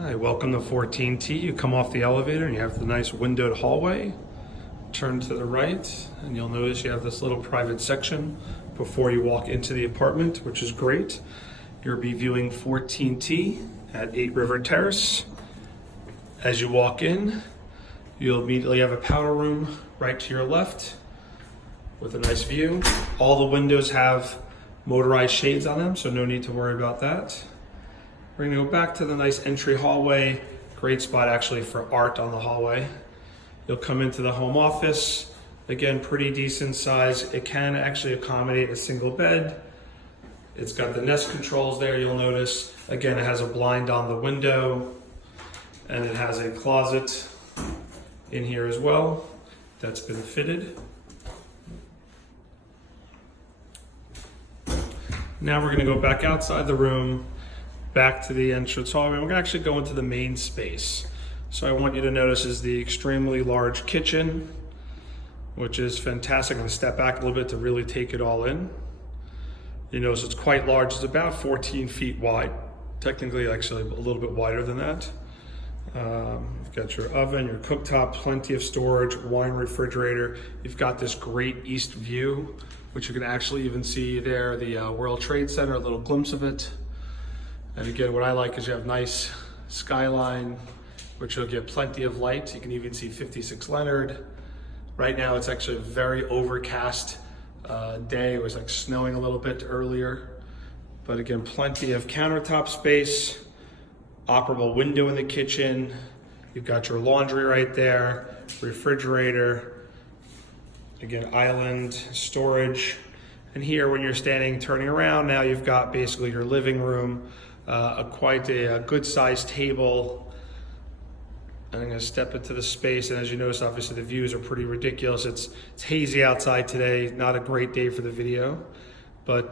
Hi, welcome to 14T. You come off the elevator and you have the nice windowed hallway. Turn to the right and you'll notice you have this little private section before you walk into the apartment, which is great. You'll be viewing 14T at 8 River Terrace. As you walk in, you'll immediately have a powder room right to your left with a nice view. All the windows have motorized shades on them, so no need to worry about that. We're gonna go back to the nice entry hallway. Great spot actually for art on the hallway. You'll come into the home office. Again, pretty decent size. It can actually accommodate a single bed. It's got the Nest controls there, you'll notice. Again, it has a blind on the window and it has a closet in here as well that's been fitted. Now we're gonna go back outside the room, back to the entrance hallway. We're gonna actually go into the main space. So I want you to notice is the extremely large kitchen, which is fantastic. I'm gonna step back a little bit to really take it all in. You notice it's quite large. It's about 14 feet wide. Technically, actually a little bit wider than that. You've got your oven, your cooktop, plenty of storage, wine refrigerator. You've got this great east view, which you can actually even see there, the World Trade Center, a little glimpse of it. And again, what I like is you have nice skyline, which you'll get plenty of light. You can even see 56 Leonard. Right now, it's actually a very overcast day. It was like snowing a little bit earlier. But again, plenty of countertop space, operable window in the kitchen. You've got your laundry right there, refrigerator. Again, island, storage. And here, when you're standing, turning around, now you've got basically your living room, quite a good sized table. And I'm gonna step into the space, and as you notice, obviously the views are pretty ridiculous. It's hazy outside today, not a great day for the video, but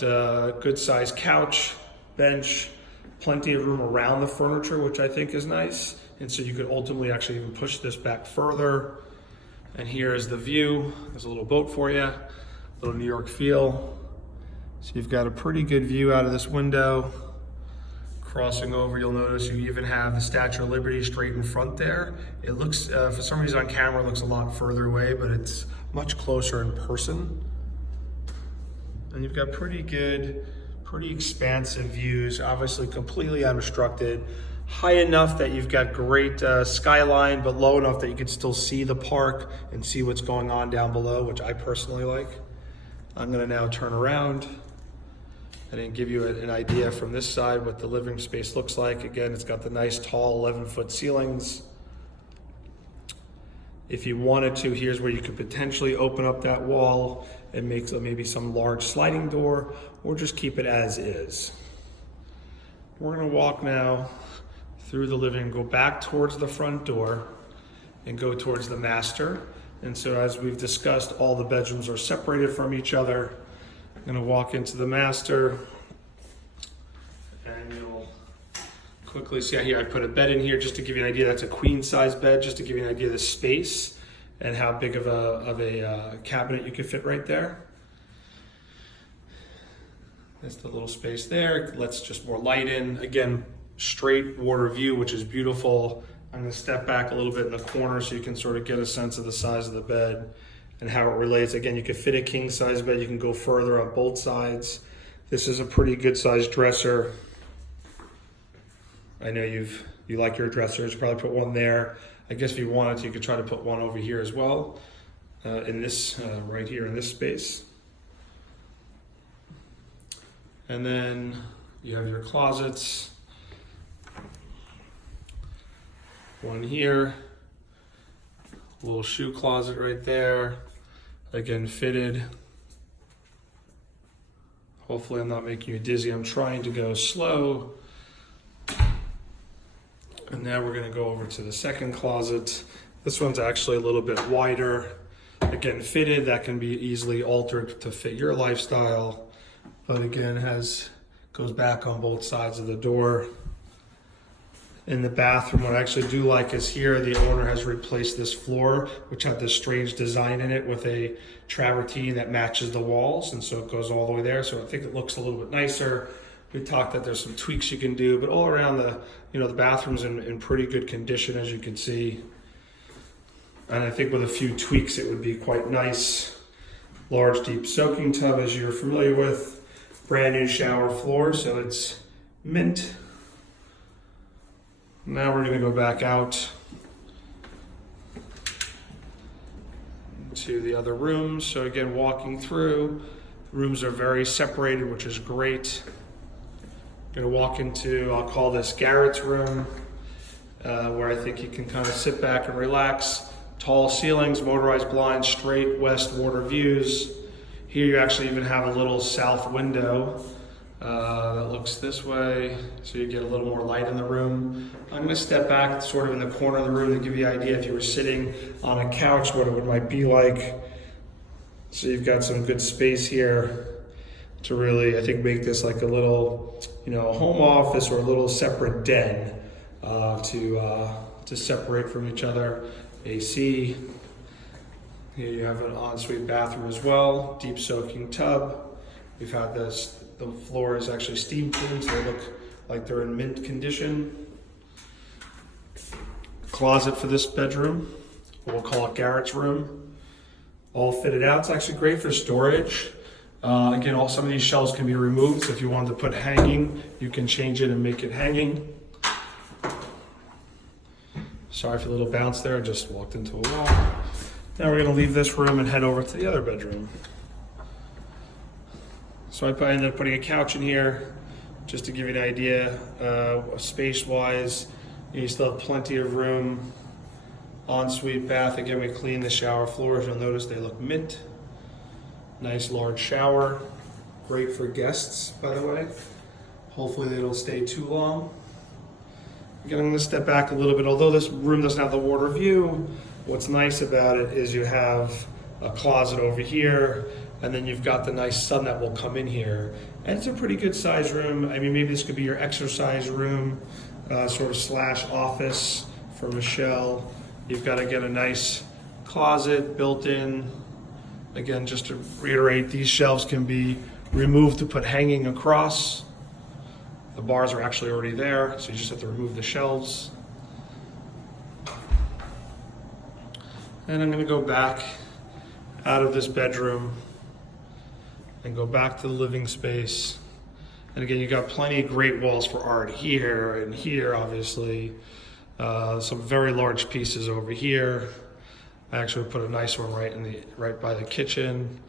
good sized couch, bench, plenty of room around the furniture, which I think is nice. And so you could ultimately actually even push this back further. And here is the view. There's a little boat for you, a little New York feel. So you've got a pretty good view out of this window. Crossing over, you'll notice you even have the Statue of Liberty straight in front there. It looks, for some reason on camera, it looks a lot further away, but it's much closer in person. And you've got pretty good, pretty expansive views, obviously completely unobstructed. High enough that you've got great skyline, but low enough that you can still see the park and see what's going on down below, which I personally like. I'm gonna now turn around and give you an idea from this side what the living space looks like. Again, it's got the nice tall 11-foot ceilings. If you wanted to, here's where you could potentially open up that wall and make maybe some large sliding door, or just keep it as is. We're gonna walk now through the living room, go back towards the front door and go towards the master. And so as we've discussed, all the bedrooms are separated from each other. I'm gonna walk into the master and you'll quickly see here, I put a bed in here just to give you an idea. That's a queen size bed, just to give you an idea of the space and how big of a cabinet you could fit right there. That's the little space there. It lets just more light in. Again, straight water view, which is beautiful. I'm gonna step back a little bit in the corner so you can sort of get a sense of the size of the bed and how it relates. Again, you could fit a king size bed. You can go further on both sides. This is a pretty good sized dresser. I know you like your dressers. You probably put one there. I guess if you wanted to, you could try to put one over here as well, in this, right here in this space. And then you have your closets. One here, little shoe closet right there. Again, fitted. Hopefully I'm not making you dizzy. I'm trying to go slow. And now we're gonna go over to the second closet. This one's actually a little bit wider. Again, fitted, that can be easily altered to fit your lifestyle. But again, goes back on both sides of the door. In the bathroom, what I actually do like is here, the owner has replaced this floor, which had this strange design in it with a travertine that matches the walls. And so it goes all the way there. So I think it looks a little bit nicer. We talked that there's some tweaks you can do, but all around the bathroom's in pretty good condition, as you can see. And I think with a few tweaks, it would be quite nice. Large, deep soaking tub, as you're familiar with. Brand new shower floor, so it's mint. Now we're gonna go back out to the other rooms. So again, walking through, the rooms are very separated, which is great. Gonna walk into, I'll call this Garrett's room, where I think you can kind of sit back and relax. Tall ceilings, motorized blinds, straight west water views. Here you actually even have a little south window that looks this way, so you get a little more light in the room. I'm gonna step back sort of in the corner of the room to give you an idea if you were sitting on a couch, what it might be like. So you've got some good space here to really, I think, make this like a little, home office or a little separate den to separate from each other. AC. Here you have an ensuite bathroom as well. Deep soaking tub. We've had this. The floor is actually steam cleaned, so they look like they're in mint condition. Closet for this bedroom. We'll call it Garrett's room. All fitted out. It's actually great for storage. Again, some of these shelves can be removed, so if you wanted to put hanging, you can change it and make it hanging. Sorry for the little bounce there, I just walked into a wall. Now we're gonna leave this room and head over to the other bedroom. So I ended up putting a couch in here, just to give you an idea, space-wise. You still have plenty of room. Ensuite bath, again, we cleaned the shower floors. You'll notice they look mint. Nice large shower, great for guests, by the way. Hopefully they don't stay too long. Again, I'm going to step back a little bit. Although this room doesn't have the water view, what's nice about it is you have a closet over here, and then you've got the nice sun that will come in here. And it's a pretty good size room. I mean, maybe this could be your exercise room, sort of slash office for Michelle. You've got, again, a nice closet built in. Again, just to reiterate, these shelves can be removed to put hanging across. The bars are actually already there, so you just have to remove the shelves. And I'm going to go back out of this bedroom and go back to the living space. And again, you've got plenty of great walls for art here and here, obviously. Some very large pieces over here. I actually put a nice one right by the kitchen.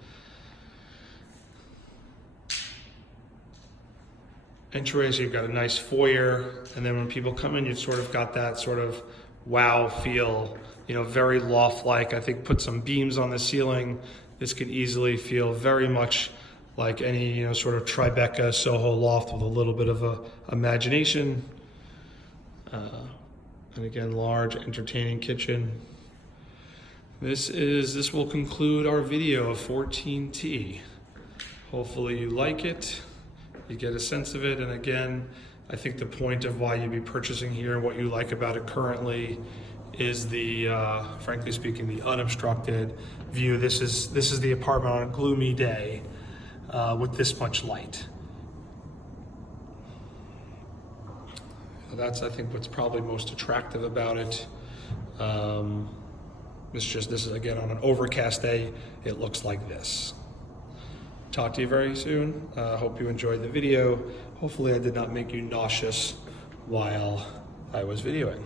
Entryways, you've got a nice foyer, and then when people come in, you've sort of got that sort of wow feel, very loft-like. I think put some beams on the ceiling. This could easily feel very much like any, sort of Tribeca Soho loft with a little bit of imagination. And again, large, entertaining kitchen. This will conclude our video of 14T. Hopefully you like it. You get a sense of it, and again, I think the point of why you'd be purchasing here and what you like about it currently is the, frankly speaking, the unobstructed view. This is the apartment on a gloomy day with this much light. That's, I think, what's probably most attractive about it. This is again on an overcast day. It looks like this. Talk to you very soon. Hope you enjoyed the video. Hopefully I did not make you nauseous while I was videoing.